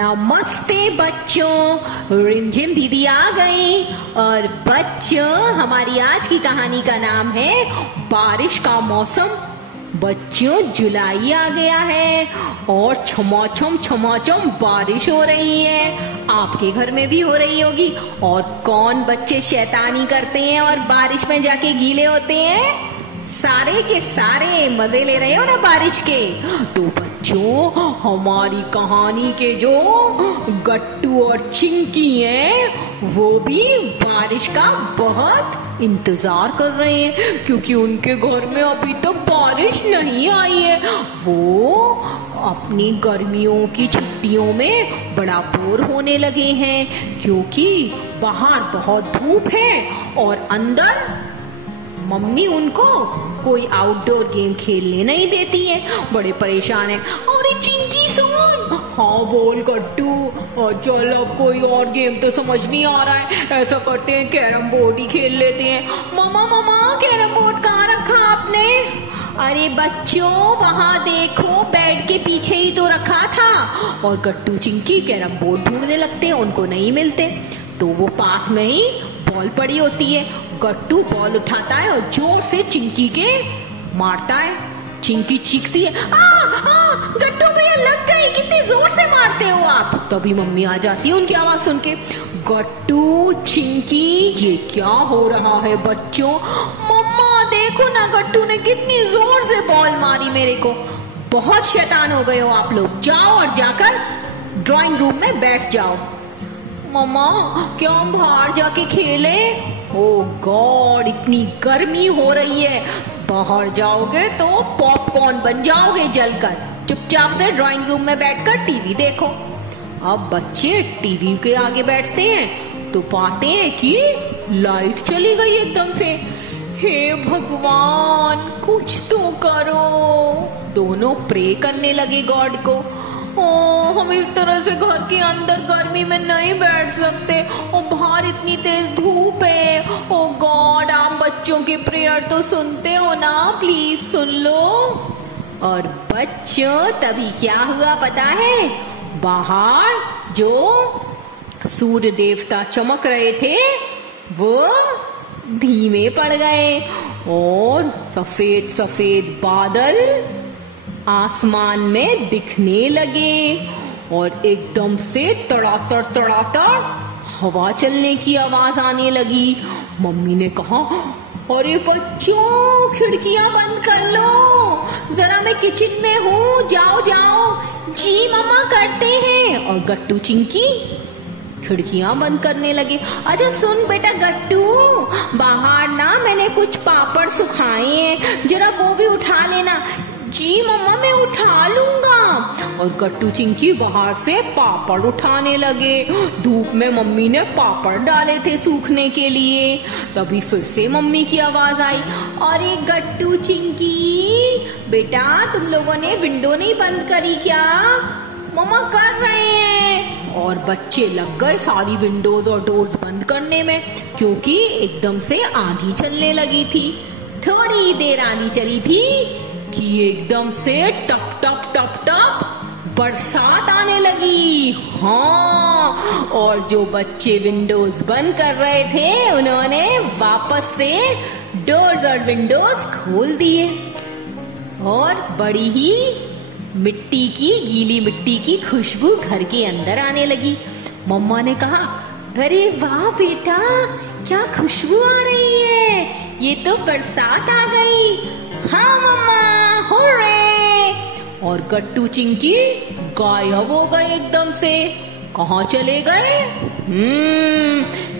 नमस्ते बच्चों, रिमझिम दीदी आ गई। और बच्चों, हमारी आज की कहानी का नाम है बारिश का मौसम। बच्चों, जुलाई आ गया है और छमाछम बारिश हो रही है। आपके घर में भी हो रही होगी। और कौन बच्चे शैतानी करते हैं और बारिश में जाके गीले होते हैं? सारे के सारे मजे ले रहे हो ना बारिश के। तो बच्चों, हमारी कहानी के जो गट्टू और चिंकी हैं, वो भी बारिश का बहुत इंतजार कर रहे हैं, क्योंकि उनके घर में अभी तक बारिश नहीं आई है। वो अपनी गर्मियों की छुट्टियों में बड़ा बोर होने लगे हैं, क्योंकि बाहर बहुत धूप है और अंदर मम्मी उनको कोई आउटडोर गेम खेलने नहीं देती है। बड़े परेशान है। अरे चिंकी सुन। हाँ बोल गट्टू। चल, अब कोई और गेम तो समझ नहीं आ रहा है। ऐसा करते हैं, कैरम बोर्ड ही खेल लेते हैं। मामा कैरम बोर्ड कहाँ रखा आपने? अरे बच्चों, वहाँ देखो, बेड के पीछे ही तो रखा था। और गट्टू चिंकी कैरम बोर्ड ढूंढने लगते हैं, उनको नहीं मिलते। तो वो पास में ही बॉल पड़ी होती है। गट्टू बॉल उठाता है और जोर से चिंकी के मारता है। चिंकी चीखती है, गट्टू भैया लग गई, कितनी जोर से मारते हो आप। तभी मम्मी आ जाती है उनकी आवाज सुन के। गट्टू चिंकी, ये क्या हो रहा है बच्चों? मम्मा देखो ना, गट्टू ने कितनी जोर से बॉल मारी मेरे को। बहुत शैतान हो गए हो आप लोग। जाओ और जाकर ड्राइंग रूम में बैठ जाओ। मम्मा, क्या हम बाहर जाके खेले? ओह गॉड, इतनी गर्मी हो रही है, बाहर जाओगे तो पॉपकॉर्न बन जाओगे जलकर। चुपचाप से ड्राइंग रूम में बैठकर टीवी देखो। अब बच्चे टीवी के आगे बैठते हैं तो पाते हैं कि लाइट चली गई एकदम से। हे भगवान, कुछ तो करो। दोनों प्रे करने लगे गॉड को। हम इस तरह से घर के अंदर गर्मी में नहीं बैठ सकते और बाहर इतनी तेज धूप है। ओ गॉड, आप बच्चों के प्रेयर तो सुनते हो ना, प्लीज सुन लो। और बच्चों, तभी क्या हुआ पता है? बाहर जो सूर्य देवता चमक रहे थे वो धीमे पड़ गए और सफेद सफेद बादल आसमान में दिखने लगे। और एकदम से तड़ातड़ हवा चलने की आवाज आने लगी। मम्मी ने कहा, अरे बच्चों, खिड़कियां बंद कर लो, जरा मैं किचन में हूँ, जाओ जाओ। जी मम्मा, करते हैं। और गट्टू चिंकी खिड़कियां बंद करने लगे। अच्छा सुन बेटा गट्टू, बाहर ना मैंने कुछ पापड़ सुखाए हैं, जरा वो भी उठा लेना। जी मम्मा, मैं उठा लूंगा। और गट्टू चिंकी बाहर से पापड़ उठाने लगे। धूप में मम्मी ने पापड़ डाले थे सूखने के लिए। तभी फिर से मम्मी की आवाज आई, अरे गट्टू चिंकी बेटा, तुम लोगों ने विंडो नहीं बंद करी क्या? मम्मा कर रहे हैं। और बच्चे लग गए सारी विंडोज और डोर्स बंद करने में, क्योंकि एकदम से आंधी चलने लगी थी। थोड़ी देर आंधी चली थी कि एकदम से टप टप टप टप बरसात आने लगी। हाँ, और जो बच्चे विंडोज बंद कर रहे थे, उन्होंने वापस से डोर्स और विंडोज खोल दिए और बड़ी ही गीली मिट्टी की खुशबू घर के अंदर आने लगी। मम्मा ने कहा, अरे वाह बेटा, क्या खुशबू आ रही है, ये तो बरसात आ गई। हाँ मम्मा, हुर्रे। और गट्टू चिंकी गायब हो गए एकदम से। कहाँ चले गए?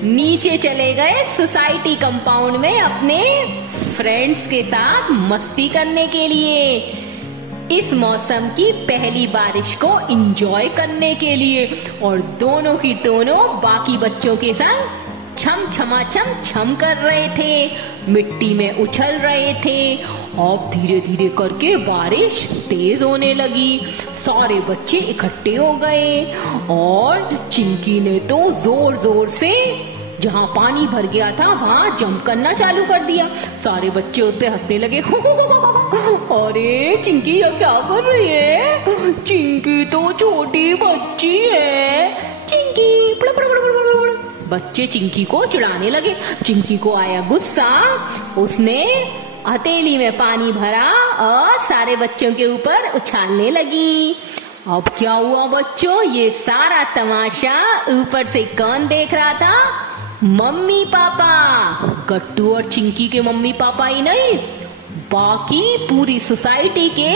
नीचे चले गए सोसाइटी कंपाउंड में अपने फ्रेंड्स के साथ मस्ती करने के लिए, इस मौसम की पहली बारिश को एंजॉय करने के लिए। और दोनों की दोनों बाकी बच्चों के संग छम कर रहे थे, मिट्टी में उछल रहे थे। अब धीरे धीरे करके बारिश तेज होने लगी। सारे बच्चे इकट्ठे हो गए और चिंकी ने तो जोर जोर से जहाँ पानी भर गया था वहाँ जंप करना चालू कर दिया। सारे बच्चे उस पे हंसने लगे। अरे चिंकी ये क्या कर रही है? चिंकी तो छोटी बच्ची है, बच्चे चिंकी को चिढ़ाने लगे। चिंकी को आया गुस्सा, उसने हथेली में पानी भरा और सारे बच्चों के ऊपर उछालने लगी। अब क्या हुआ बच्चों, ये सारा तमाशा ऊपर से कौन देख रहा था? Mummy papa. गट्टू और चिंकी के मम्मी पापा ही नहीं, बाकी पूरी सोसाइटी के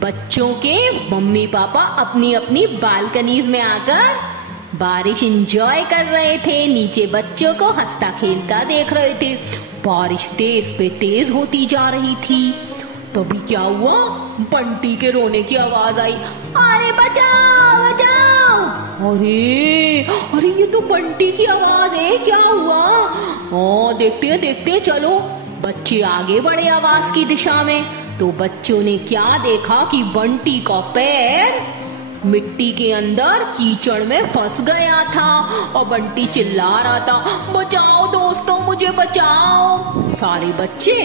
बच्चों के मम्मी पापा अपनी अपनी बालकनीज में आकर बारिश एंजॉय कर रहे थे। नीचे बच्चों को हंसता खेलता देख रहे थे। बारिश तेज पे तेज होती जा रही थी। तभी क्या हुआ, बंटी के रोने की आवाज आई। अरे बचाओ बचाओ! अरे अरे ये तो बंटी की आवाज है, क्या हुआ? देखते हैं चलो। बच्चे आगे बढ़े आवाज की दिशा में, तो बच्चों ने क्या देखा कि बंटी का पैर मिट्टी के अंदर कीचड़ में फंस गया था और बंटी चिल्ला रहा था, बचाओ दोस्तों मुझे बचाओ। सारे बच्चे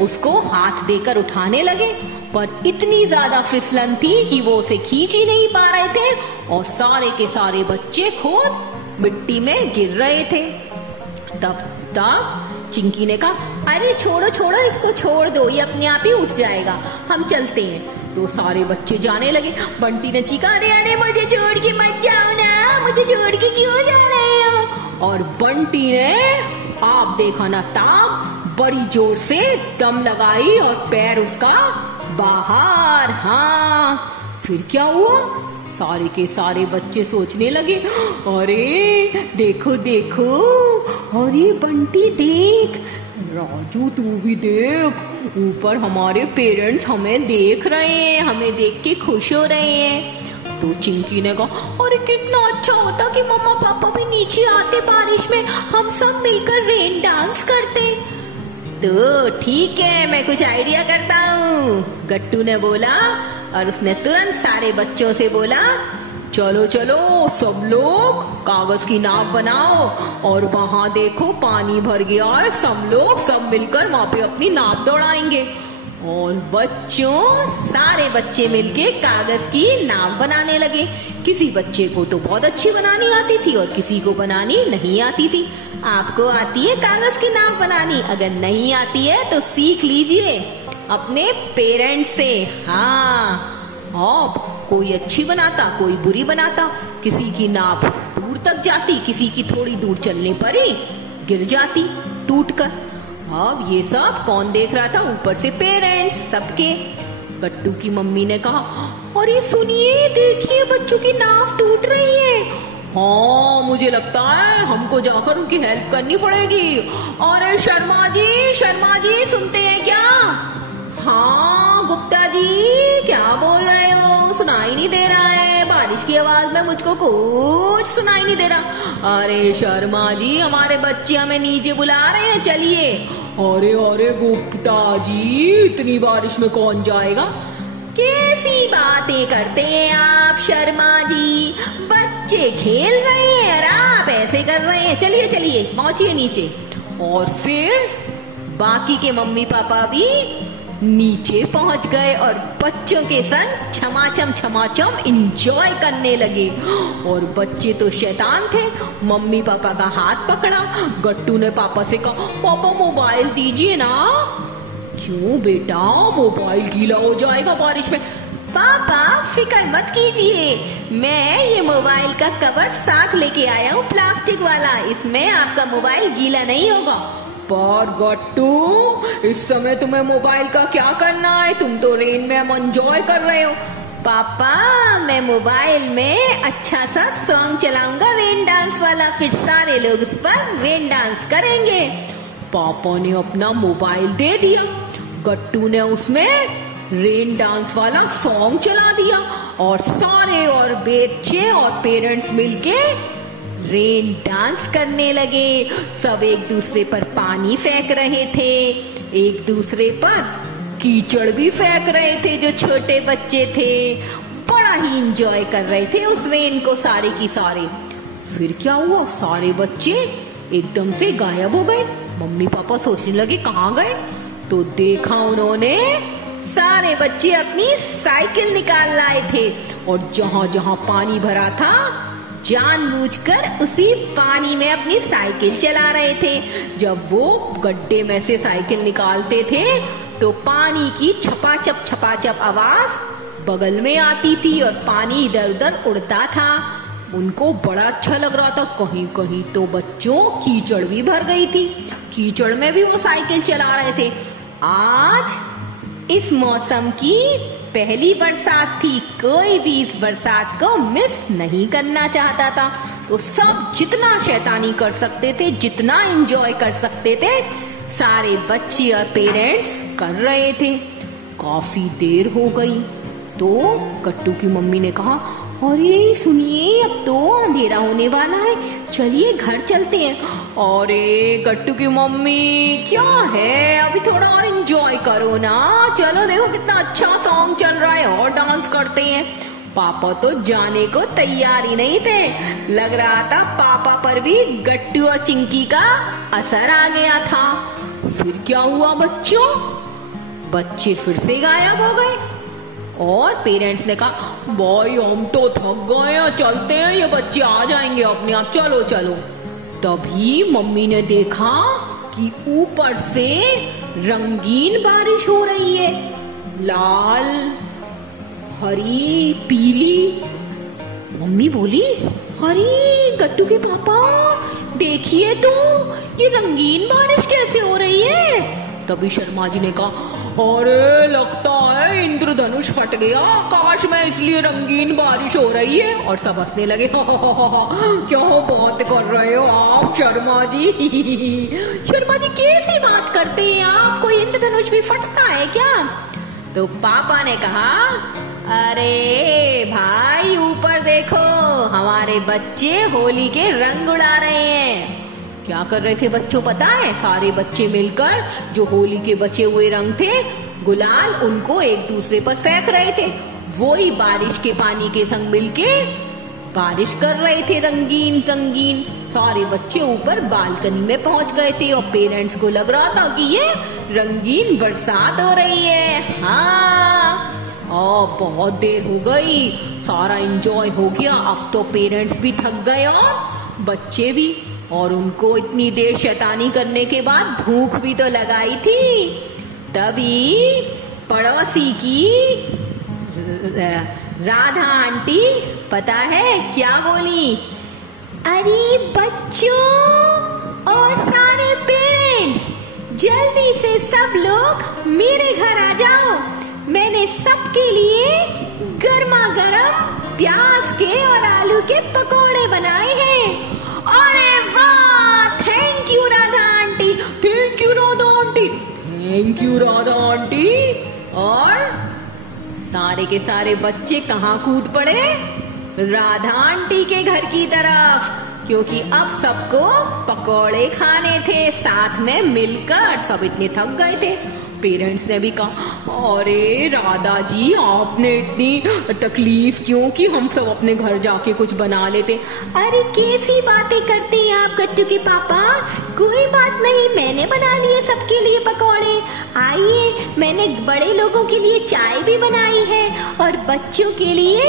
उसको हाथ देकर उठाने लगे, पर इतनी ज्यादा फिसलन थी कि वो उसे खींच ही नहीं पा रहे थे और सारे के सारे बच्चे खुद मिट्टी में गिर रहे थे। तब चिंकी ने कहा, अरे छोड़ो छोड़ो इसको, छोड़ दो, ये अपने आप ही उठ जाएगा, हम चलते हैं। तो सारे बच्चे जाने लगे। बंटी ने चीखा, अरे अरे मुझे छोड़ के मत जाओ ना, मुझे छोड़ के क्यों जा रहे हो? और बंटी ने आप देखा ना ताब बड़ी जोर से दम लगाई और पैर उसका बाहर। हाँ, फिर क्या हुआ? सारे के सारे बच्चे सोचने लगे, अरे देखो देखो, अरे बंटी देख, राजू तू भी देख, ऊपर हमारे पेरेंट्स हमें देख रहे हैं, हमें देख के खुश हो रहे हैं। तो चिंकी ने कहा, अरे कितना अच्छा होता कि मम्मा पापा भी नीचे आते बारिश में, हम सब मिलकर रेन डांस करते। तो ठीक है, मैं कुछ आइडिया करता हूँ, गट्टू ने बोला। और उसने तुरंत सारे बच्चों से बोला, चलो चलो सब लोग कागज की नाव बनाओ और वहां देखो पानी भर गया है, सब मिलकर वहां पे अपनी नाव दौड़ाएंगे। और बच्चों, सारे बच्चे मिलके कागज की नाव बनाने लगे। किसी बच्चे को तो बहुत अच्छी बनानी आती थी और किसी को बनानी नहीं आती थी। आपको आती है कागज की नाव बनानी? अगर नहीं आती है तो सीख लीजिए अपने पेरेंट्स से। हाँ, अब कोई अच्छी बनाता, कोई बुरी बनाता, किसी की नाव दूर तक जाती, किसी की थोड़ी दूर चलने पर ही गिर जाती टूटकर। अब ये सब कौन देख रहा था? ऊपर से पेरेंट्स सबके। गट्टू की मम्मी ने कहा, अरे सुनिए, देखिए बच्चों की नाव टूट रही है। हाँ, मुझे लगता है हमको जाकर उनकी हेल्प करनी पड़ेगी। अरे शर्मा जी सुनते हैं क्या? हाँ गुप्ता जी, क्या बोल रहे हो? सुनाई नहीं दे रहा है, बारिश की आवाज में मुझको कुछ सुनाई नहीं दे रहा। अरे शर्मा जी, हमारे बच्चे हमें नीचे बुला रहे हैं, चलिए। अरे गुप्ता जी, इतनी बारिश में कौन जाएगा? कैसी बातें करते हैं आप शर्मा जी, बच्चे खेल रहे हैं और आप ऐसे कर रहे हैं। चलिए पहुंचिए नीचे। और फिर बाकी के मम्मी पापा भी नीचे पहुंच गए और बच्चों के संग छमाछम एंजॉय करने लगे। और बच्चे तो शैतान थे, मम्मी पापा का हाथ पकड़ा। गट्टू ने पापा से कहा, पापा मोबाइल दीजिए ना। क्यों बेटा, मोबाइल गीला हो जाएगा बारिश में। पापा फिक्र मत कीजिए, मैं ये मोबाइल का कवर साथ लेके आया हूँ, प्लास्टिक वाला, इसमें आपका मोबाइल गीला नहीं होगा। पर गट्टू, इस समय तुम्हें मोबाइल का क्या करना है? तुम तो रेन में एंजॉय कर रहे हो। पापा, मैं मोबाइल में अच्छा सा सॉन्ग चलाऊंगा रेन डांस वाला, फिर सारे लोग इस पर रेन डांस करेंगे। पापा ने अपना मोबाइल दे दिया, गट्टू ने उसमें रेन डांस वाला सॉन्ग चला दिया और सारे और बच्चे और पेरेंट्स मिलके रेन डांस करने लगे। सब एक दूसरे पर पानी फेंक रहे थे, एक दूसरे पर कीचड़ भी फेंक रहे थे। जो छोटे बच्चे थे बड़ा ही एंजॉय कर रहे थे उस रेन को, सारे की सारे। फिर क्या हुआ, सारे बच्चे एकदम से गायब हो गए। मम्मी पापा सोचने लगे कहाँ गए, तो देखा उन्होंने सारे बच्चे अपनी साइकिल निकाल लाए थे और जहाँ जहाँ पानी भरा था जानबूझकर उसी पानी में अपनी साइकिल चला रहे थे। जब वो गड्ढे में से साइकिल निकालते थे तो पानी की छपाचप आवाज बगल में आती थी और पानी इधर उधर उड़ता था। उनको बड़ा अच्छा लग रहा था। कहीं कहीं तो बच्चों कीचड़ भी भर गई थी, कीचड़ में भी वो साइकिल चला रहे थे। आज इस मौसम की पहली बरसात थी। कोई भी इस बरसात को मिस नहीं करना चाहता था। तो सब जितना शैतानी कर सकते थे, जितना एंजॉय कर सकते थे, सारे बच्चे और पेरेंट्स कर रहे थे। काफी देर हो गई तो कट्टू की मम्मी ने कहा, अरे सुनिए, अब तो अंधेरा होने वाला है, चलिए घर चलते हैं। अरे कट्टू की मम्मी, क्या है, अभी थोड़ा और एंजॉय करो ना। चलो देखो कितना अच्छा सॉन्ग चल रहा है और डांस करते हैं। पापा तो जाने को तैयार ही नहीं थे। लग रहा था पापा पर भी गट्टू और चिंकी का असर आ गया था। फिर क्या हुआ बच्चों? बच्चे फिर से गायब हो गए और पेरेंट्स ने कहा, भाई हम तो थक गए हैं, चलते हैं, ये बच्चे आ जाएंगे अपने आप, चलो चलो। तभी मम्मी ने देखा कि ऊपर से रंगीन बारिश हो रही है, लाल, हरी, पीली। मम्मी बोली, अरे गट्टू के पापा देखिए तो, ये रंगीन बारिश कैसे हो रही है? तभी शर्मा जी ने कहा, अरे लगता है इंद्रधनुष फट गया आकाश में, इसलिए रंगीन बारिश हो रही है। और सब हंसने लगे। क्या बहुत कर रहे हो आप शर्मा जी? शर्मा जी कैसी बात करते हैं आप? कोई इंद्रधनुष भी फटता है क्या? तो पापा ने कहा, अरे भाई ऊपर देखो, हमारे बच्चे होली के रंग उड़ा रहे हैं। क्या कर रहे थे बच्चों पता है? सारे बच्चे मिलकर जो होली के बचे हुए रंग थे, गुलाल, उनको एक दूसरे पर फेंक रहे थे। वही बारिश के पानी के संग मिलके बारिश कर रहे थे, रंगीन रंगीन। सारे बच्चे ऊपर बालकनी में पहुंच गए थे और पेरेंट्स को लग रहा था कि ये रंगीन बरसात हो रही है। हाँ, और बहुत देर हो गई, सारा एंजॉय हो गया। अब तो पेरेंट्स भी थक गए और बच्चे भी, और उनको इतनी देर शैतानी करने के बाद भूख भी तो लगाई थी। तभी पड़ोसी की राधा आंटी पता है क्या बोली? अरे बच्चों और सारे पेरेंट्स, जल्दी से सब लोग मेरे घर आ जाओ। मैंने सबके लिए गर्मा गर्म प्याज के और आलू के पकोड़े बनाए हैं। अरे वाह, thank you Radha aunty, thank you Radha aunty, thank you Radha aunty. और सारे के सारे बच्चे कहाँ कूद पड़े? राधा आंटी के घर की तरफ, क्योंकि अब सबको पकोड़े खाने थे साथ में मिलकर। सब इतने थक गए थे। पेरेंट्स ने भी कहा, अरे राधा जी आपने इतनी तकलीफ क्यों की, हम सब अपने घर जाके कुछ बना लेते। अरे कैसी बातें करते हैं आप गट्टू के पापा, कोई बात नहीं, मैंने बना लिए सबके लिए पकौड़े। आइए, मैंने बड़े लोगों के लिए चाय भी बनाई है और बच्चों के लिए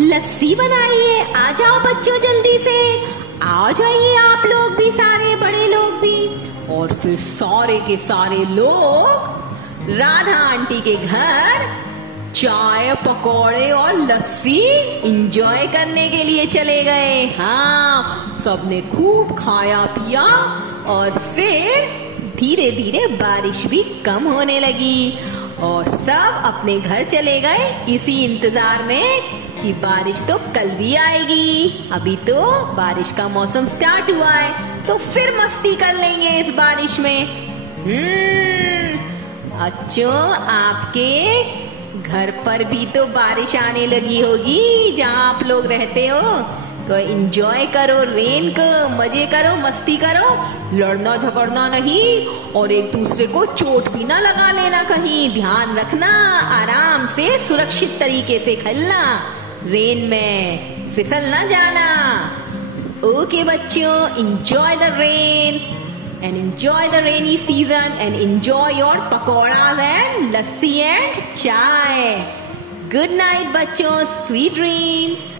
लस्सी बनाई है। आ जाओ बच्चों, जल्दी से आ जाइए, आप लोग भी, सारे बड़े लोग भी। और फिर सारे के सारे लोग राधा आंटी के घर चाय, पकौड़े और लस्सी एंजॉय करने के लिए चले गए। हाँ, सबने खूब खाया पिया और फिर धीरे धीरे बारिश भी कम होने लगी और सब अपने घर चले गए, इसी इंतजार में कि बारिश तो कल भी आएगी। अभी तो बारिश का मौसम स्टार्ट हुआ है, तो फिर मस्ती कर लेंगे इस बारिश में। अच्छो, आपके घर पर भी तो बारिश आने लगी होगी जहाँ आप लोग रहते हो, तो एंजॉय करो रेन को, मजे करो, मस्ती करो, लड़ना झगड़ना नहीं और एक दूसरे को चोट भी ना लगा लेना कहीं। ध्यान रखना, आराम से सुरक्षित तरीके से खेलना, रेन में फिसल ना जाना। ओके बच्चों, enjoy the rain and enjoy the rainy season and enjoy your pakoras and lassi and chai. Good night बच्चों, sweet dreams.